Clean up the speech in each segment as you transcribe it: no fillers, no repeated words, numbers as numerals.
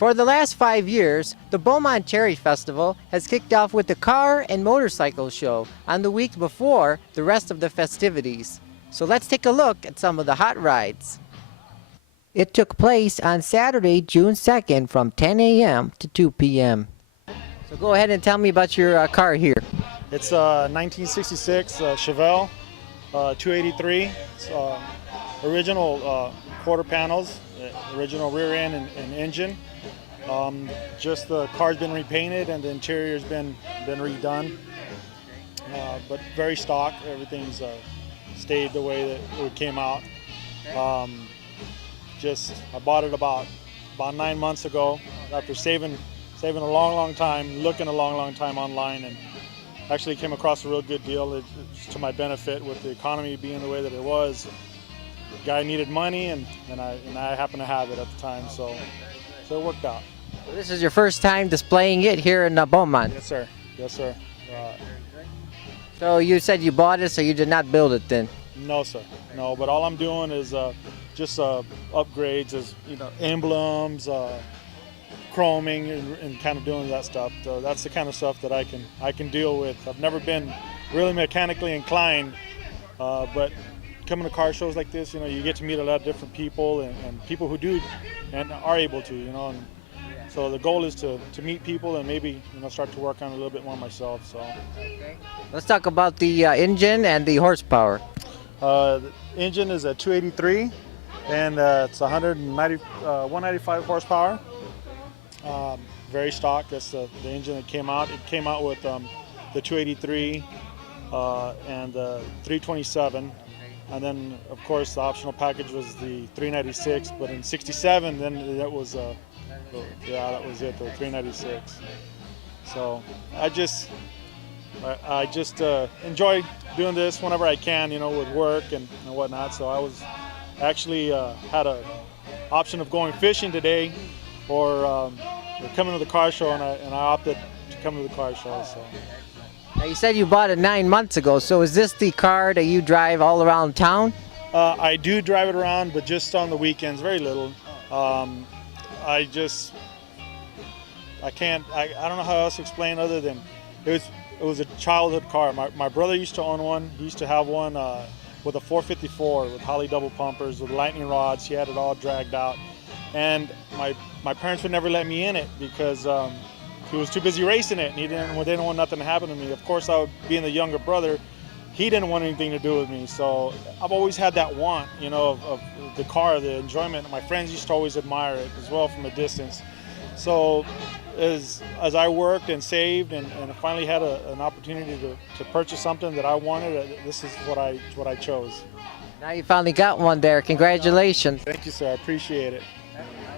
For the last 5 years, the Beaumont Cherry Festival has kicked off with the car and motorcycle show on the week before the rest of the festivities. So let's take a look at some of the hot rides. It took place on Saturday, June 2nd from 10 a.m. to 2 p.m. So go ahead and tell me about your car here. It's a 1966 Chevelle 283. It's original quarter panels, original rear end and engine. Just the car's been repainted and the interior's been redone, but very stock. Everything's stayed the way that it came out. I bought it about 9 months ago after saving a long time, looking a long time online, and actually came across a real good deal. It's to my benefit with the economy being the way that it was. The guy needed money, and I happened to have it at the time, so it worked out. So this is your first time displaying it here in Beaumont? Yes, sir. Yes, sir. So you said you bought it, so you did not build it then? No, sir. No, but all I'm doing is just upgrades, as emblems, chroming, and kind of doing that stuff. So that's the kind of stuff that I can deal with. I've never been really mechanically inclined, but coming to car shows like this, you get to meet a lot of different people and people who do and are able to, And so the goal is to meet people and maybe start to work on it a little bit more myself. So okay. Let's talk about the engine and the horsepower. The engine is a 283 and it's 195 horsepower. Very stock. That's the engine that came out. It came out with the 283 and the 327. And then, of course, the optional package was the 396. But in '67, then that was it, the 396. So I just enjoy doing this whenever I can, with work and whatnot. So I was actually had an option of going fishing today, or coming to the car show, and I opted to come to the car show. So. Now you said you bought it 9 months ago, so is this the car that you drive all around town? I do drive it around, but just on the weekends, very little. I don't know how else to explain other than it was a childhood car. My brother used to own one. He used to have one with a 454 with Holley double pumpers with lightning rods. He had it all dragged out. And my parents would never let me in it because he was too busy racing it, and they didn't want nothing to happen to me. Of course, being the younger brother, he didn't want anything to do with me. So I've always had that want, of the car, the enjoyment. My friends used to always admire it as well from a distance. So as I worked and saved and finally had an opportunity to purchase something that I wanted, this is what I chose. Now you finally got one there. Congratulations. Thank you, sir. I appreciate it.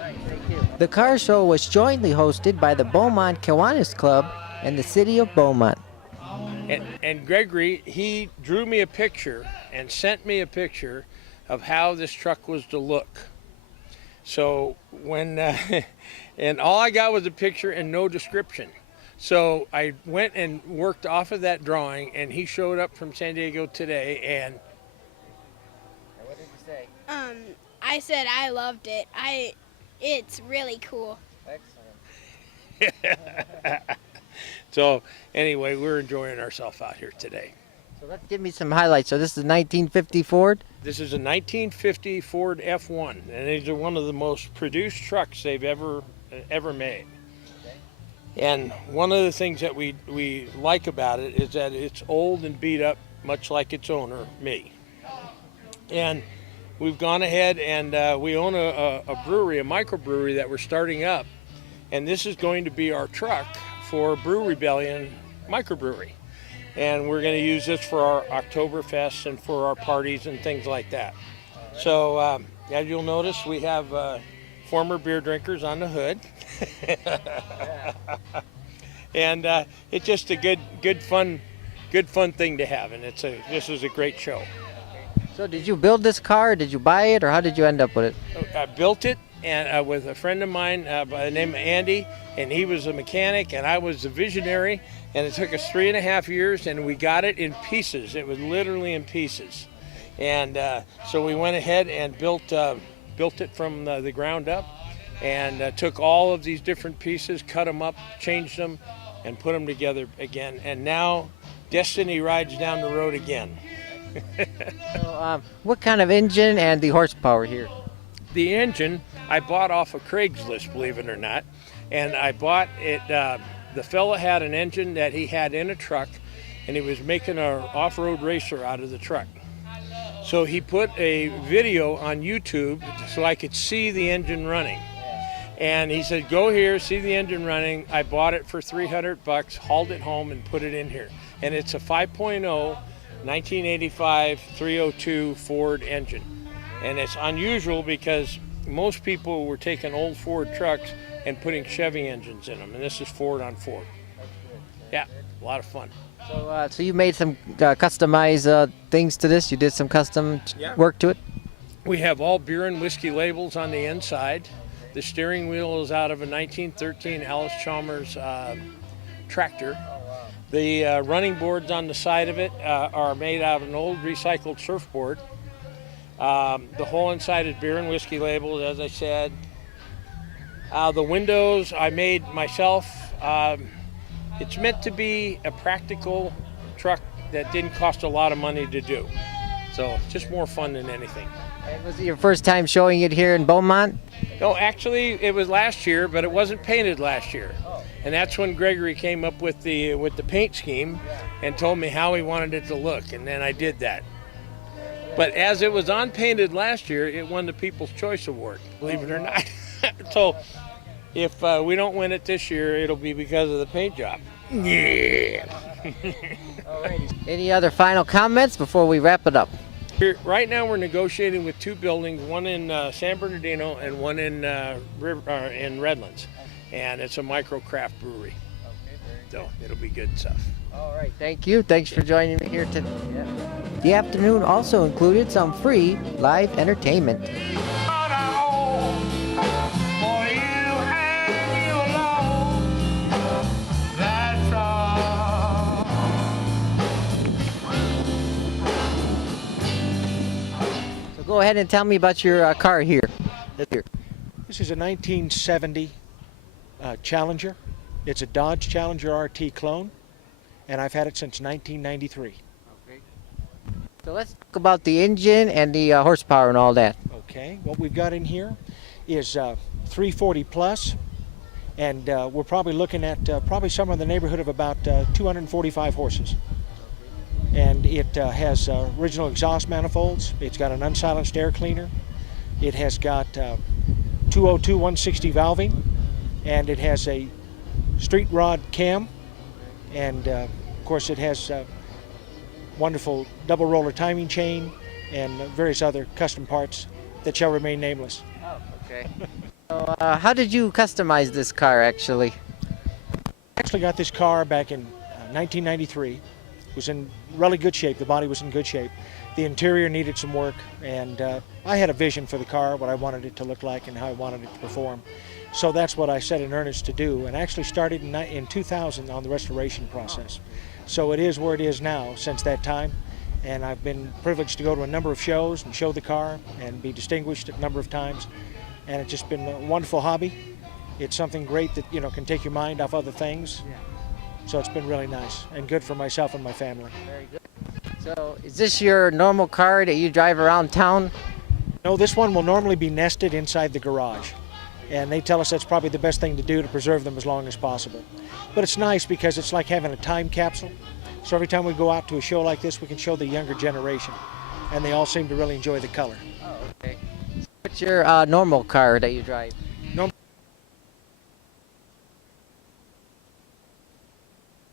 Thank you. The car show was jointly hosted by the Beaumont Kiwanis Club and the City of Beaumont. And Gregory, he drew me a picture and sent me a picture of how this truck was to look. So when, and all I got was a picture and no description. So I went and worked off of that drawing, and he showed up from San Diego today, and what did you say? I said I loved it. It's really cool. Excellent. So anyway, we're enjoying ourselves out here today. So let's give me some highlights. So this is a 1950 Ford? This is a 1950 Ford F1, and these are one of the most produced trucks they've ever made. Okay. And one of the things that we like about it is that it's old and beat up, much like its owner, me. And we've gone ahead and we own a brewery, a microbrewery that we're starting up, and this is going to be our truck for Brew Rebellion microbrewery. And we're going to use this for our Oktoberfest and for our parties and things like that. So as you'll notice, we have former beer drinkers on the hood. And it's just a good fun thing to have, and this is a great show. So did you build this car, or did you buy it, or how did you end up with it? I built it and with a friend of mine by the name of Andy, and he was a mechanic and I was the visionary, and it took us 3.5 years, and we got it in pieces. It was literally in pieces. And so we went ahead and built it from the ground up, and took all of these different pieces, cut them up, changed them, and put them together again. And now Destiny rides down the road again. So, what kind of engine and the horsepower here? The engine I bought off of Craigslist, believe it or not, and I bought it. The fella had an engine that he had in a truck, and he was making an off-road racer out of the truck. So he put a video on YouTube so I could see the engine running. And he said, go here, see the engine running. I bought it for $300, hauled it home and put it in here. And it's a 5.0 1985 302 Ford engine. And it's unusual because most people were taking old Ford trucks and putting Chevy engines in them. And this is Ford on Ford. Yeah, a lot of fun. So you made some customized things to this? You did some custom work to it? We have all beer and whiskey labels on the inside. The steering wheel is out of a 1913 Alice Chalmers tractor. The running boards on the side of it are made out of an old recycled surfboard. The whole inside is beer and whiskey labels, as I said. The windows I made myself. It's meant to be a practical truck that didn't cost a lot of money to do. So just more fun than anything. And was it your first time showing it here in Beaumont? No, actually it was last year, but it wasn't painted last year. And that's when Gregory came up with the paint scheme and told me how he wanted it to look, and then I did that. But as it was unpainted last year, it won the People's Choice Award, believe it or not. So if we don't win it this year, it'll be because of the paint job. Yeah. Any other final comments before we wrap it up? Right now we're negotiating with two buildings, one in San Bernardino and one in Redlands. And it's a micro-craft brewery. So it'll be good stuff. All right, thank you. Thanks for joining me here today. The afternoon also included some free live entertainment. So go ahead and tell me about your car here. This is a 1970 Challenger. It's a Dodge Challenger RT clone, and I've had it since 1993. Okay. So let's talk about the engine and the horsepower and all that. Okay, what we've got in here is 340 plus, and we're probably looking at probably somewhere in the neighborhood of about 245 horses. And it has original exhaust manifolds. It's got an unsilenced air cleaner. It has got 202 160 valving, and it has a street rod cam, and of course it has wonderful double roller timing chain and various other custom parts that shall remain nameless. Oh, okay. So how did you customize this car actually? I actually got this car back in 1993. It was in really good shape. The body was in good shape. The interior needed some work, and I had a vision for the car, what I wanted it to look like and how I wanted it to perform. So that's what I set in earnest to do, and actually started in 2000 on the restoration process. So it is where it is now since that time, and I've been privileged to go to a number of shows and show the car and be distinguished a number of times, and it's just been a wonderful hobby. It's something great that, you know, can take your mind off other things. So it's been really nice and good for myself and my family. Very good. So is this your normal car that you drive around town? No, this one will normally be nested inside the garage. And they tell us that's probably the best thing to do to preserve them as long as possible. But it's nice because it's like having a time capsule. So every time we go out to a show like this, we can show the younger generation. And they all seem to really enjoy the color. Oh, okay. What's your normal car that you drive?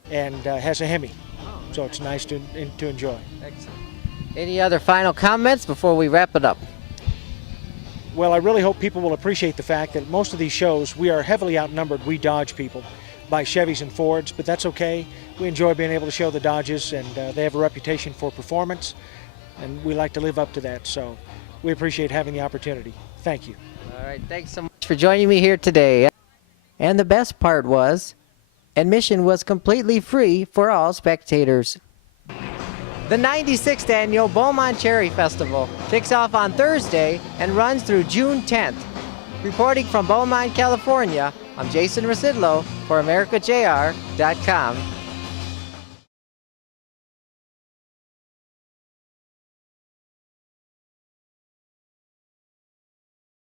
And has a Hemi. So it's nice to enjoy. Excellent. Any other final comments before we wrap it up? Well, I really hope people will appreciate the fact that most of these shows, we are heavily outnumbered, we Dodge people, by Chevys and Fords, but that's okay. We enjoy being able to show the Dodges, and they have a reputation for performance, and we like to live up to that, so we appreciate having the opportunity. Thank you. All right, thanks so much for joining me here today. And the best part was, admission was completely free for all spectators. The 96th Annual Beaumont Cherry Festival kicks off on Thursday and runs through June 10th. Reporting from Beaumont, California, I'm Jason Rzucidlo for AmericaJR.com.